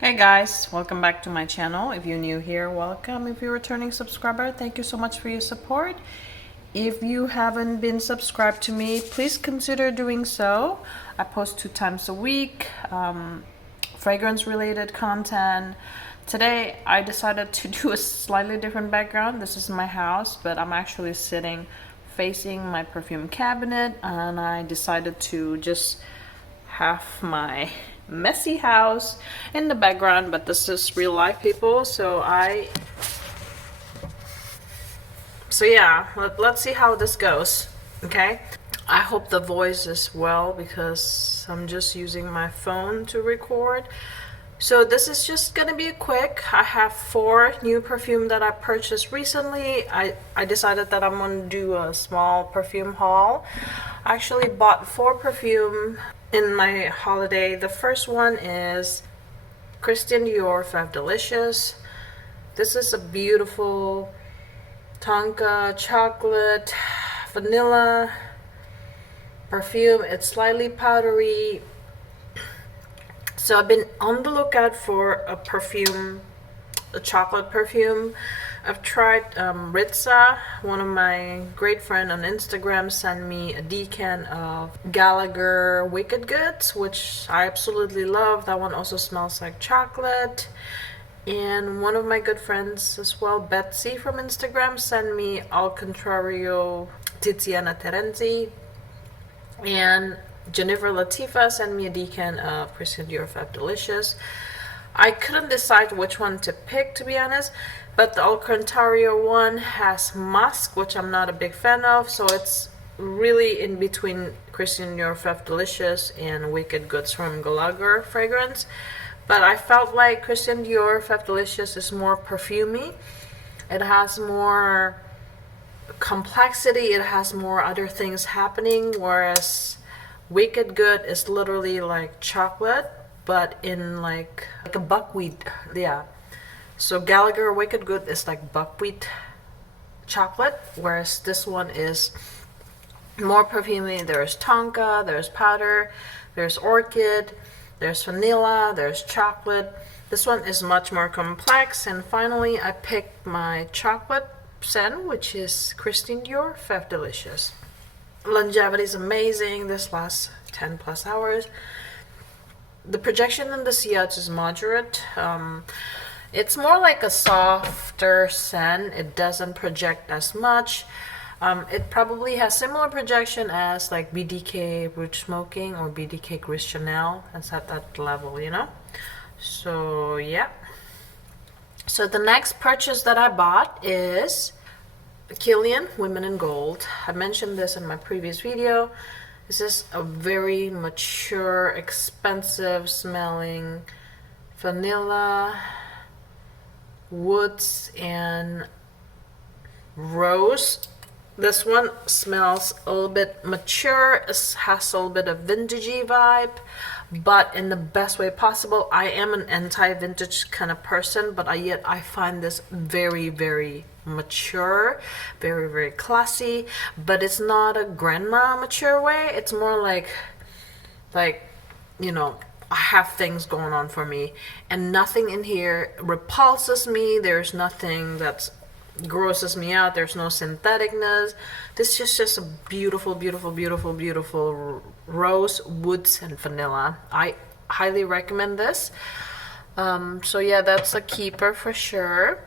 Hey guys, welcome back to my channel. If you're new here, welcome. If you're a returning subscriber, thank you so much for your support. If you haven't been subscribed to me, please consider doing so. I post 2 times a week, fragrance related content. Today I decided to do a slightly different background. This is my house, but I'm actually sitting facing my perfume cabinet, and I decided to just have my messy house in the background, but this is real life, people. So yeah, let's see how this goes. Okay, I hope the voice is well because I'm just using my phone to record. So this is just gonna be a quick. I have 4 new perfume that I purchased recently. I decided that I'm gonna do a small perfume haul. I actually bought 4 perfume in my holiday. The first one is Dior Feve Delicieuse. This is a beautiful tonka chocolate vanilla perfume. It's slightly powdery. So I've been on the lookout for a perfume, a chocolate perfume. I've tried Ritza. One of my great friends on Instagram sent me a decan of Gallagher Wicked Goods, which I absolutely love. That one also smells like chocolate. And one of my good friends as well, Betsy from Instagram, sent me Al Contrario Tiziana Terenzi. And Jennifer Latifa sent me a decan of Dior Feve Delicieuse. I couldn't decide which one to pick, to be honest, but the Al Contrario one has musk, which I'm not a big fan of, so it's really in between Dior Feve Delicieuse and Wicked Goods from Gallagher fragrance. But I felt like Dior Feve Delicieuse is more perfumey. It has more complexity, it has more other things happening, whereas Wicked Good is literally like chocolate, but in like a buckwheat. Yeah. So Gallagher Wicked Good is like buckwheat chocolate, whereas this one is more perfumey. There's tonka, there's powder, there's orchid, there's vanilla, there's chocolate. This one is much more complex. And finally, I picked my chocolate scent, which is Dior Feve Delicieuse. Longevity is amazing. This lasts 10 plus hours. The projection in the sillage is moderate. It's more like a softer scent. It doesn't project as much. It probably has similar projection as like BDK Root Smoking or BDK Gris Chanel. It's at that level, you know. So yeah. So the next purchase that I bought is Kilian Women in Gold. I mentioned this in my previous video. This is a very mature, expensive smelling vanilla, woods, and rose. This one smells a little bit mature. It has a little bit of vintagey vibe, but in the best way possible. I am an anti-vintage kind of person, but yet I find this very, very mature, very, very classy. But it's not a grandma mature way. It's more like you know, I have things going on for me, and nothing in here repulses me. There's nothing that's grosses me out. There's no syntheticness. This is just a beautiful, beautiful, beautiful, beautiful rose, woods, and vanilla. I highly recommend this. So yeah, that's a keeper for sure.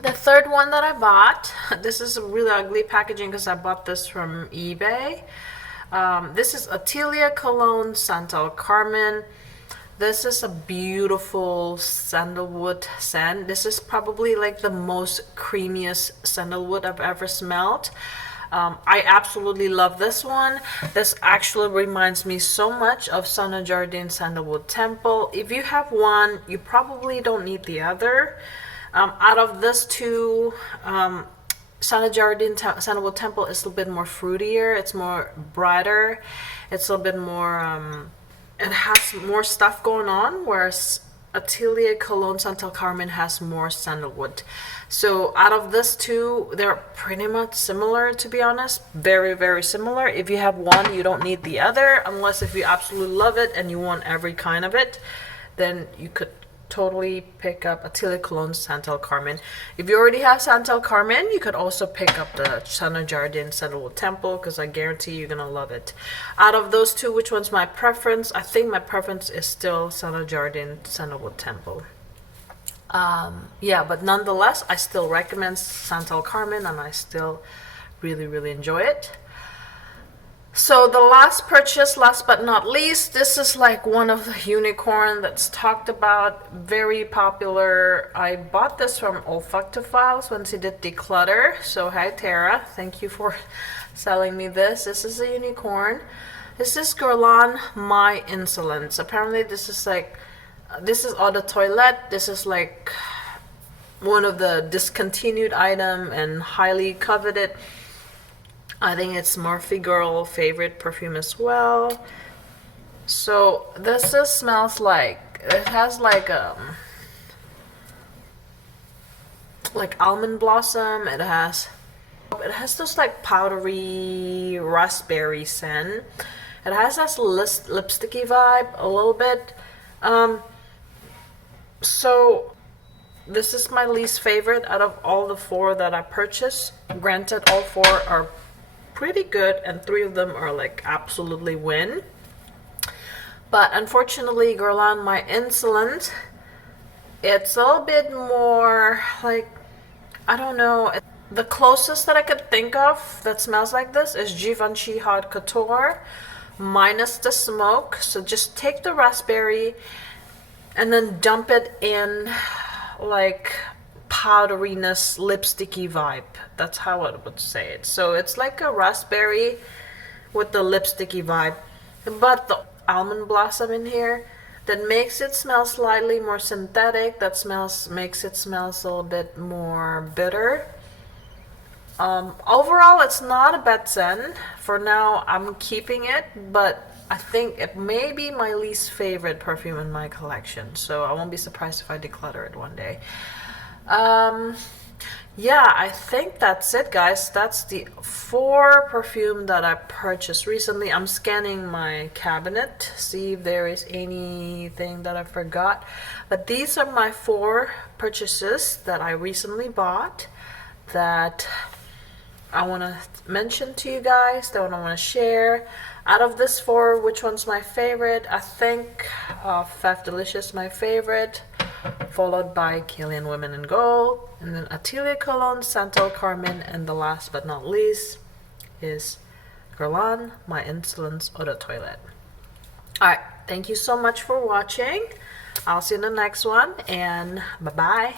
The third one that I bought, this is a really ugly packaging because I bought this from eBay. This is Atelier Cologne Santal Carmin. This is a beautiful sandalwood scent. This is probably like the most creamiest sandalwood I've ever smelled. I absolutely love this one. This actually reminds me so much of Sana Jardin Sandalwood Temple. If you have one, you probably don't need the other. Out of this 2, Sana Jardin Sandalwood Temple is a little bit more fruitier. It's more brighter. It's a little bit more it has more stuff going on, whereas Atelier Cologne Santal Carmin has more sandalwood. So out of this 2, they're pretty much similar, to be honest. Very, very similar. If you have one, you don't need the other, unless if you absolutely love it and you want every kind of it. then you could totally pick up Atelier Cologne's Santal Carmin. If you already have Santal Carmin, you could also pick up the Chanel Jardin Sandalwood Temple, because I guarantee you're gonna love it. Out of those two, which one's my preference? I think my preference is still Chanel Jardin Sandalwood Temple. Yeah, but nonetheless, I still recommend Santal Carmin, and I still really enjoy it. So the last purchase, last but not least, this is like one of the unicorn that's talked about, very popular. I bought this from Olfactophiles when she did Declutter. So hi Tara, thank you for selling me this. This is a unicorn. This is Guerlain My Insolence. Apparently this is like, this is Eau de Toilette. This is like one of the discontinued item and highly coveted. I think it's Murphy Girl favorite perfume as well. So this just smells like, it has like almond blossom. It has this like powdery raspberry scent. It has this lipsticky vibe a little bit. So this is my least favorite out of all the 4 that I purchased. Granted, all 4 are pretty good and 3 of them are like absolutely win, but unfortunately Guerlain My Insolence, it's a little bit more like, I don't know, the closest that I could think of that smells like this is Givenchy Haute Couture minus the smoke. So just take the raspberry and then dump it in like powderiness, lipsticky vibe. That's how I would say it. So it's like a raspberry with the lipsticky vibe, but the almond blossom in here that makes it smell slightly more synthetic. That makes it smell a little bit more bitter. Overall, it's not a bad scent. For now, I'm keeping it, but I think it may be my least favorite perfume in my collection. So I won't be surprised if I declutter it one day. Yeah, I think that's it, guys. That's the 4 perfume that I purchased recently. I'm scanning my cabinet, see if there is anything that I forgot. But these are my 4 purchases that I recently bought that I want to mention to you guys, that I want to share. Out of this 4, which one's my favorite? I think Feve Delicieuse my favorite, followed by Kilian Women in Gold, and then Atelier Cologne, Santal Carmin, and the last but not least is Guerlain My Insolence Eau de Toilette. Alright, thank you so much for watching. I'll see you in the next one, and bye-bye.